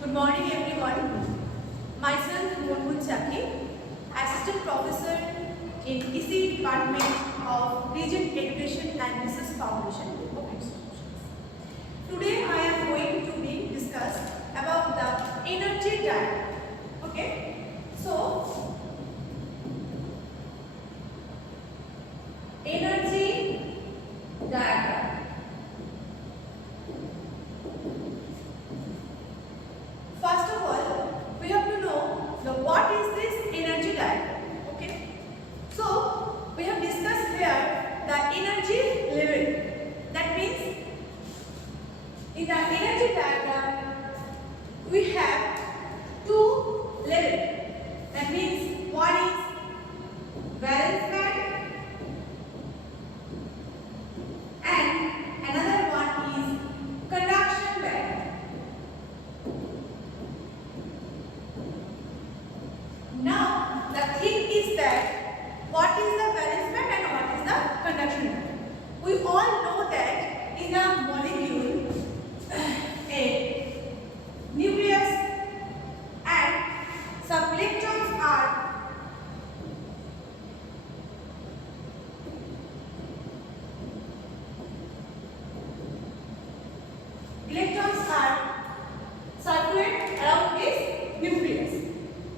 Good morning everyone. Myself Moonwood Chaki, Assistant Professor in EC Department of Regent Education and Research Foundation of Institutions. Today I am going to be discuss about the energy diagram. Okay, so energy diagram. First of all, we have to know what is this energy diagram. Okay, so we have discussed here the energy level. That means in the energy diagram we have two levels. That means one is valence band and another one is conduction band. Now the thing is that what is the valence band and what is the conduction band? We all know that in a molecule a nucleus and some electrons are circulate around this nucleus.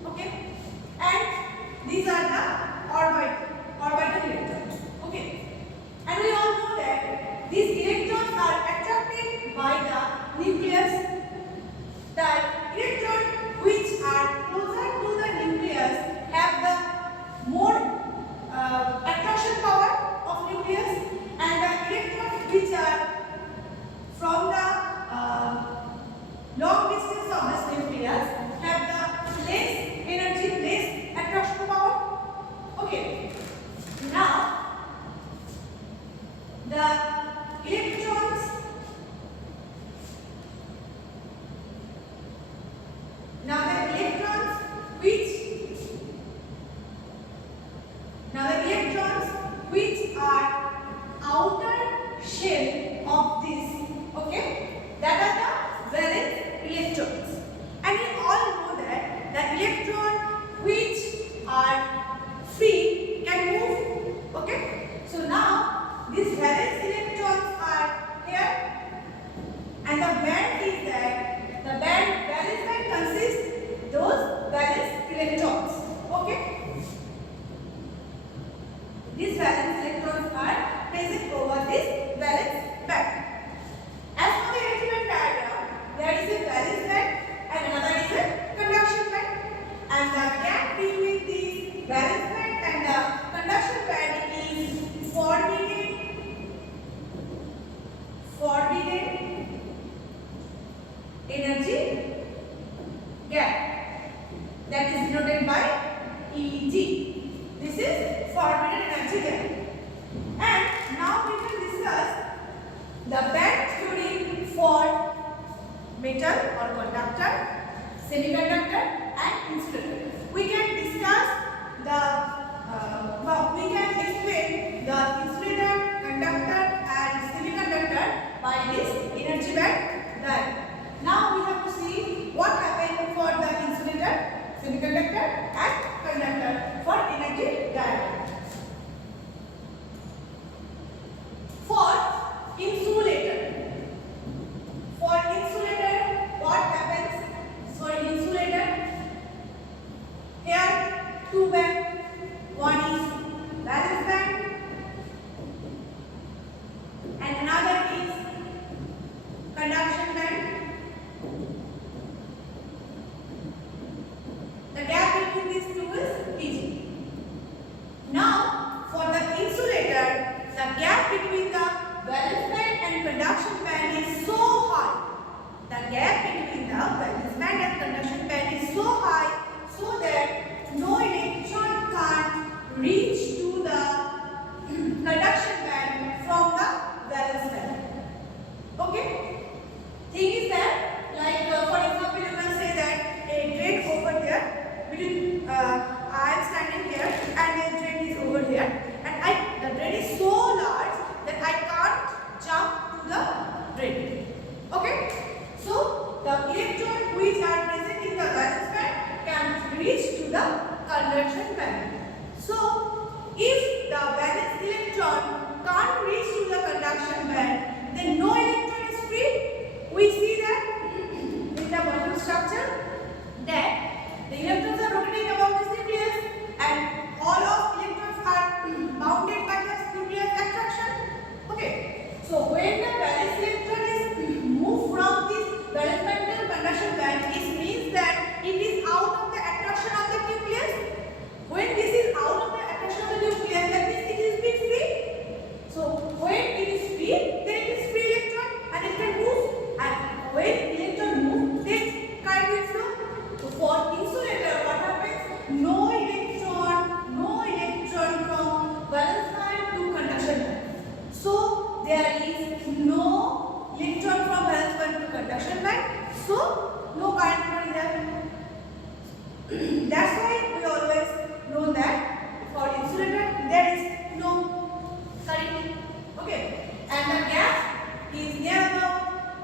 Okay, and these are the orbital electrons. Okay, and we all know that these electrons are attracted by the nucleus. That electrons which are closer to the nucleus have the more attraction power of nucleus, and the electrons which are from the long distance of this nucleus have the less energy, less attraction power. Okay, now the electrons which are outer shell of this, okay, that are the valence electrons. And we all know that the electron which are free can move. Okay, so now these valence electrons are here, and the band is that the valence band consists those valence electrons. Okay, these valence electrons are present over this valence band. As for the energy band diagram, there is a valence band and another is a conduction band, and the gap between the valence band and the conduction band is forbidden energy gap, that is denoted by EG. This is forbidden energy gap. And now we will discuss the band theory for metal or conductor, semiconductor and insulator. We can discuss we can explain the insulator, conductor and semiconductor by this energy band diagram. Now we have to see what happened for the insulator, semiconductor and conductor for energy diagram. For insulator, what happens? For insulator, here two bands, one is valence band and another is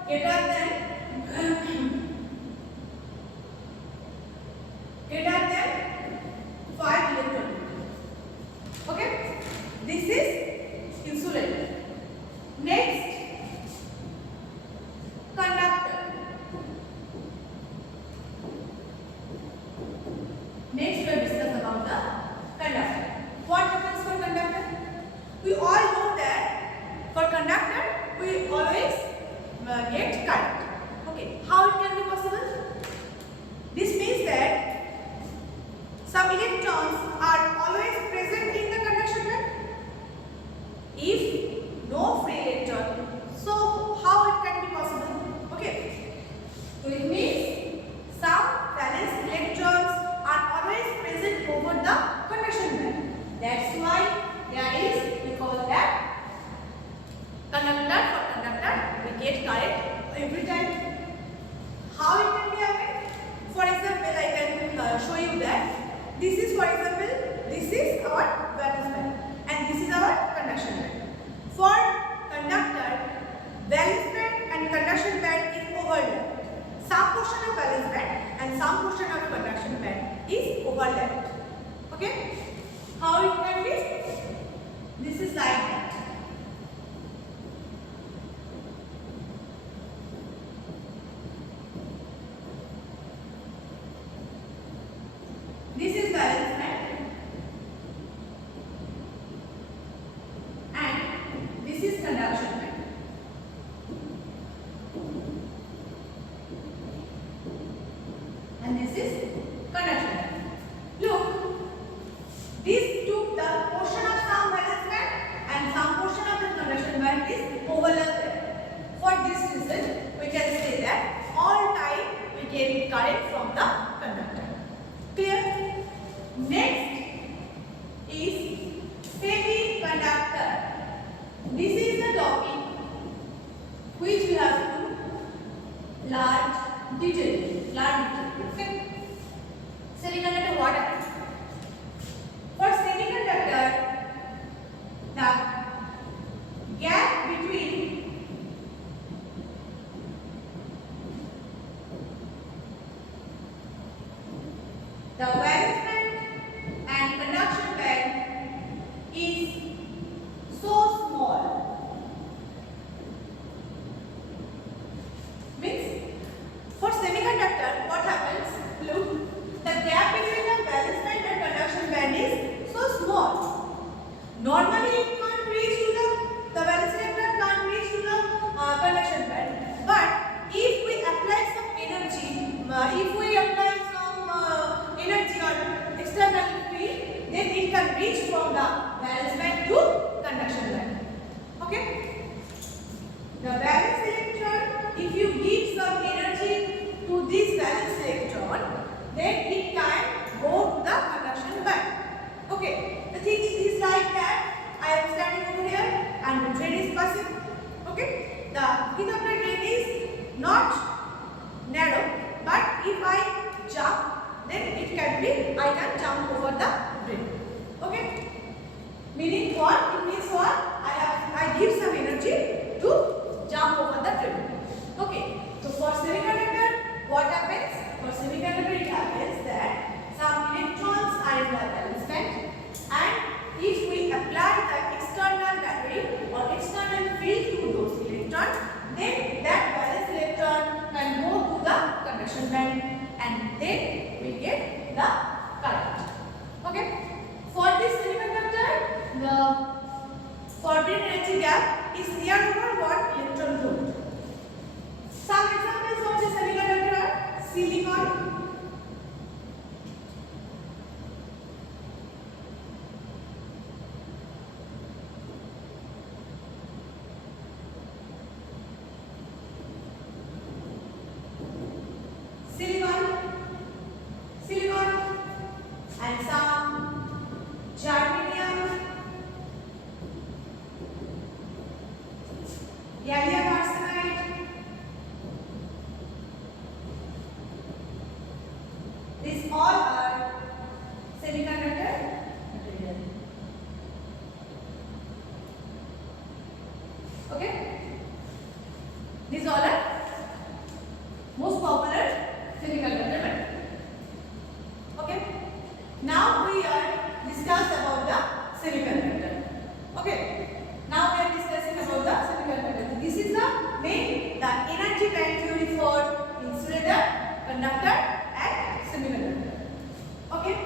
greater than 5 electron volt. Okay, this is insulator. Next, conductor. Next, we will discuss about the conductor. What happens for conductor? We all know that for conductor we always get current. Okay, how it can be possible? This means that some electrons are always present in the conduction band. If no free electron, so how it can be possible? Okay, so it means some valence electrons are always present over the conduction band. That's why there is, we call that conductor. For conductor we get current every time. How it can be happen? For example, I can show you that this is, for example, this is our valence band and this is our conduction band. For conductor, valence band and conduction band is overlapped. Some portion of valence band and some portion of conduction band is overlapped. Okay, how it can be? This is like that. This is valence band and this is conduction band. And this is conduction band. Look, this took the portion of some valence band and some portion of the conduction band is overlapped. For this reason, we can say that all time we get current from the conductor. Clear? Next is semiconductor. This is the topic which we have to large detail. Okay. Semiconductor, what happens? For semiconductor, the gap between the valence band and conduction band is so small. Means for semiconductor, what happens? Look, the gap between the valence band and conduction band is so small. Normally, it can't reach to the valence electron can't reach to the conduction band. But if we apply some energy, if we apply some energy or external field, then it can reach from the valence band to conduction band. Okay? The valence electron, if you give some energy to this valence electron, then it can go to the conduction band. Okay? The thing is like that. I am standing over here and the train is passing. Okay? The width of the train is not narrow, but if I jump, then it can be, I can jump over the train. Okay? Meaning what? It means what? I give some energy to jump over the train. Okay? So for semiconductor, what happens? For semiconductor, it happens that some electrons are in the valence band, and if we apply the external battery or external field to those electrons, then that valence electron can go to the conduction band and then we get the current. Okay? For this semiconductor, the forbidden energy gap is near over 1 electron volt. Some examples of the semiconductor are silicon, and some germanium, gallium arsenide, these all are semiconductor material. Okay, these all are most popular semiconductor metal. Okay. Now we are discuss about the semiconductor. Okay. Now we are discussing about the semiconductor. This is the main the energy band theory for insulator, conductor, and semiconductor. Okay.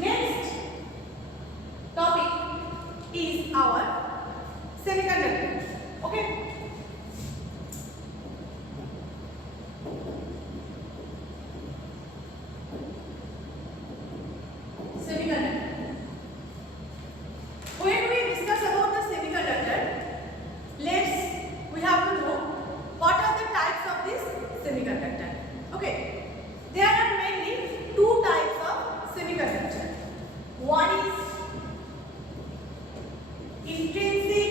Next topic is our semiconductor. Okay. Semiconductor. When we discuss about the semiconductor, we have to know what are the types of this semiconductor. Okay. There are mainly two types of semiconductor. One is intrinsic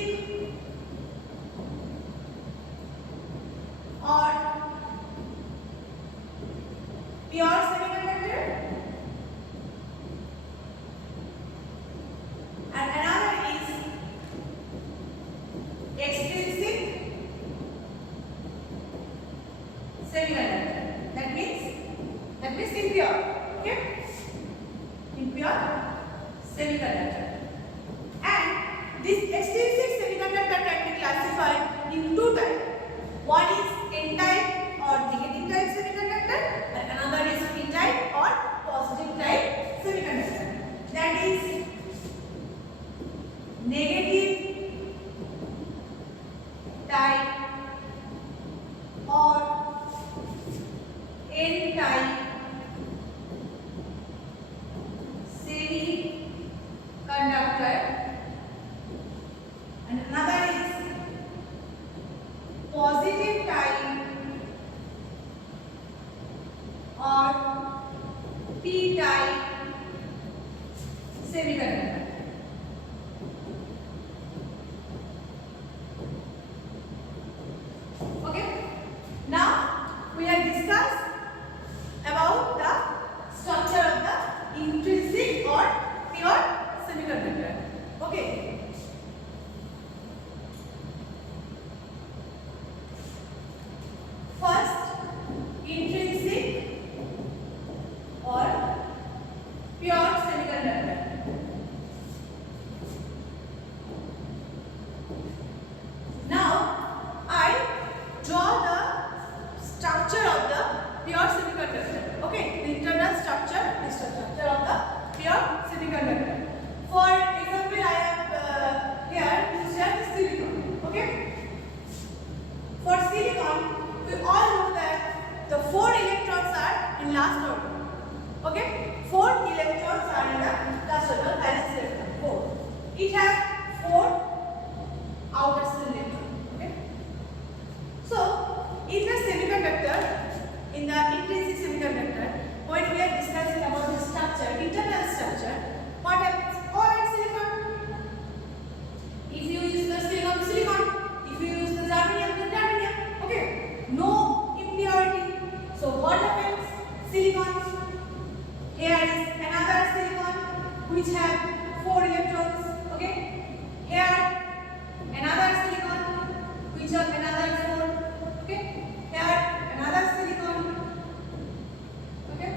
or pure semiconductor, and another is extrinsic semiconductor. That means impure. Okay, impure semiconductor. And this extrinsic semiconductor can be classified in two types. One is N-type or negative type semiconductor, and another is P-type or positive type semiconductor. That is negative type or N-type semiconductor, and another is positive type or P-type semiconductor. Okay. Now we have discussed about the structure of the intrinsic or pure semiconductor. Okay. First, intrinsic or pure semiconductor. Now, I draw the structure of the pure semiconductor. Okay, the internal structure, this is the structure of the pure semiconductor. For example, I have here used as silicon. Okay. For silicon, we all know that the 4 electrons are in last order. Okay, 4 electrons are in the last order. Valence electron 4. It has 4 outer shell electrons. Okay. So in the semiconductor, in the intrinsic semiconductor, when we are discussing about the structure, internal structure, what happens? All is silicon. If you use the silicon, silicon. If you use the germanium, then germanium. Okay. No impurity. So what happens? Silicon. Here is another silicon which have 4 electrons. Okay. Here another silicon which have another 4. Okay. Here another silicon. Okay.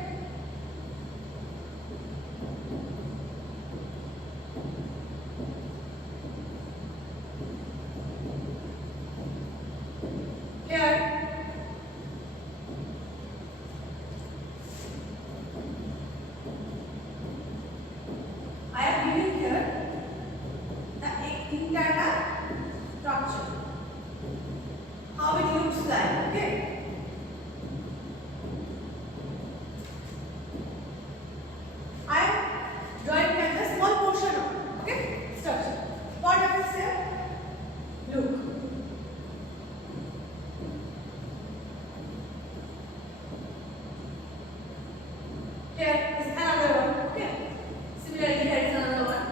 Here I have given here the internal structure. How it looks like. Okay. I am drawing here the small portion of structure. What happens here? Look. Here is another one. Okay. Similarly, here is another one.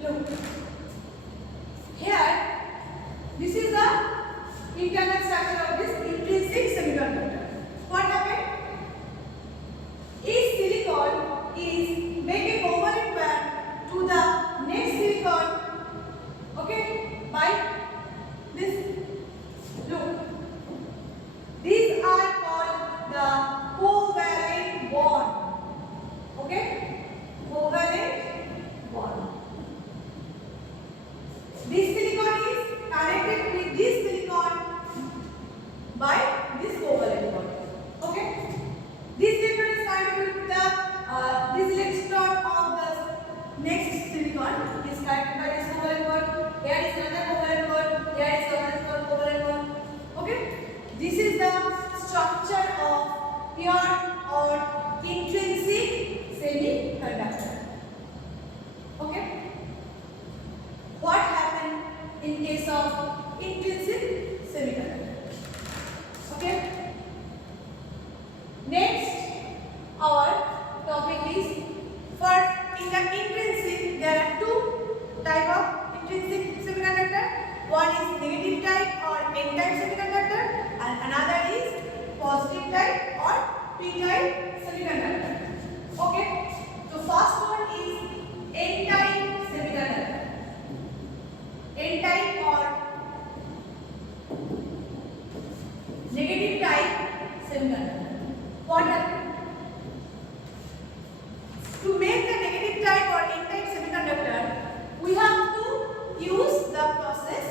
Look. Here by this loop. These are called the covalent bond. Okay, covalent bond. This silicon is connected with this silicon by this covalent bond. Okay, this silicon is connected with the this electron of the next silicon is connected by this covalent bond. Here is another covalent bond. Here is another covalent bond. Okay, this is the structure of pure or intrinsic semiconductor. Okay, what happened in case of intrinsic semiconductor? Okay, next our topic is for in the intrinsic there are two type of intrinsic semiconductor. One is negative type or n-type semiconductor and another is positive type or p-type semiconductor. Okay, so first one is n-type semiconductor. N-type or negative type semiconductor. What happened? To make the negative type or n-type semiconductor, we have to use the process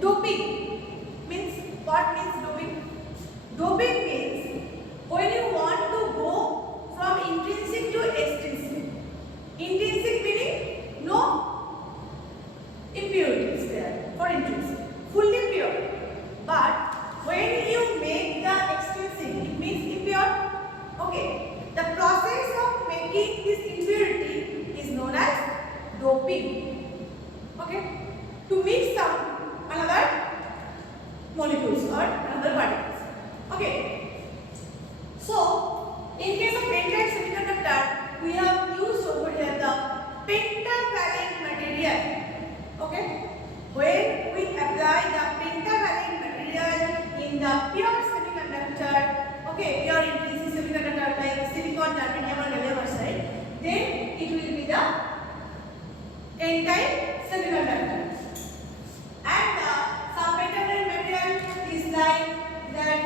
doping. Means what means doping? Doping means when you want to go from intrinsic to extrinsic. Intrinsic meaning no impurities there for intrinsic, fully pure. But when you make the extrinsic, it means impure. Okay, the process of making this impurity is known as doping. Okay, to mix some another molecules or another particles. Okay, so in case of n-type semiconductor, we have used over here the pentavalent material. Okay, when we apply the pentavalent material in the pure semiconductor, okay, pure intrinsic semiconductor like silicon, germanium or gallium arsenide, then it will be the n-type semiconductor. And some pentavalent material is like that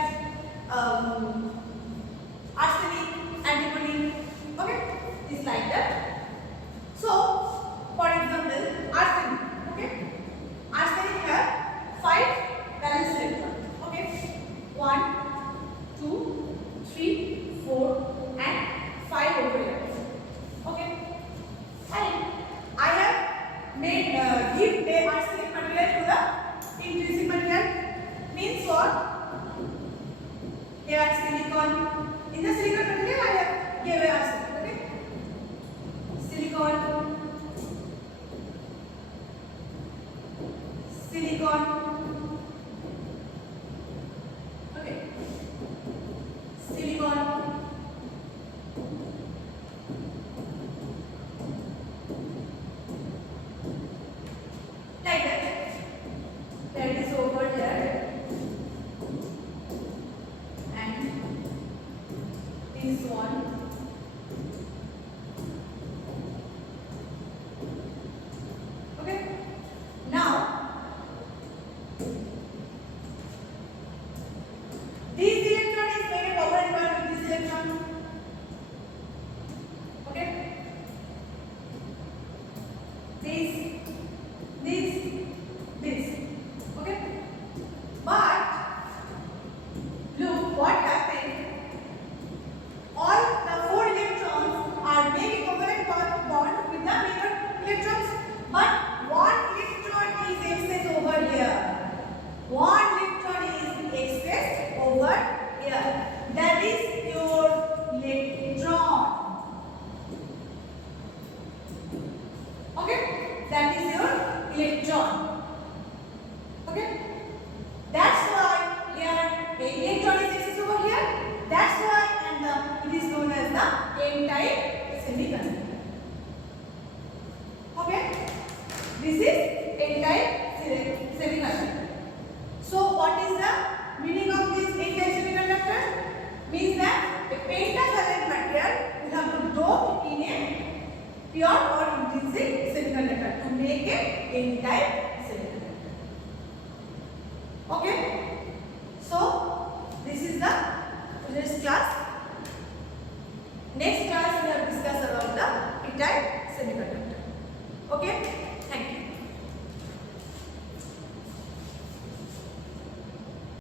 arsenic, antimony. Okay, is like that. So, for example, arsenic. Okay, arsenic have 5 valence electrons. Okay, 1, 2, 3, 4, and 5 over here. Okay, and I have made give a arsenic material to the intrinsic material. Means what? Here silicon. In the silicon material, I have gave a arsenic. Okay, silicon, silicon. Okay, silicon. Like that. That is over there. And this one. Okay. Now, this electron is made a covalent bond with this electron. Okay. This. Okay. But look what happened. All the 4 electrons are made a covalent bond with the major electrons. But one electron is excess over here. One electron is excess over here. That is your electron. Okay, that is your electron. Okay, that's why here the electron is excess over here. That's why, and it is known as the n-type semiconductor. Okay, this is n-type semiconductor. So what is the meaning of this n-type semiconductor? Means that a pentavalent material we have to dope in a pure or intrinsic semiconductor to make a n-type semiconductor. this class. Next class we have discussed about the p-type semiconductor. Okay.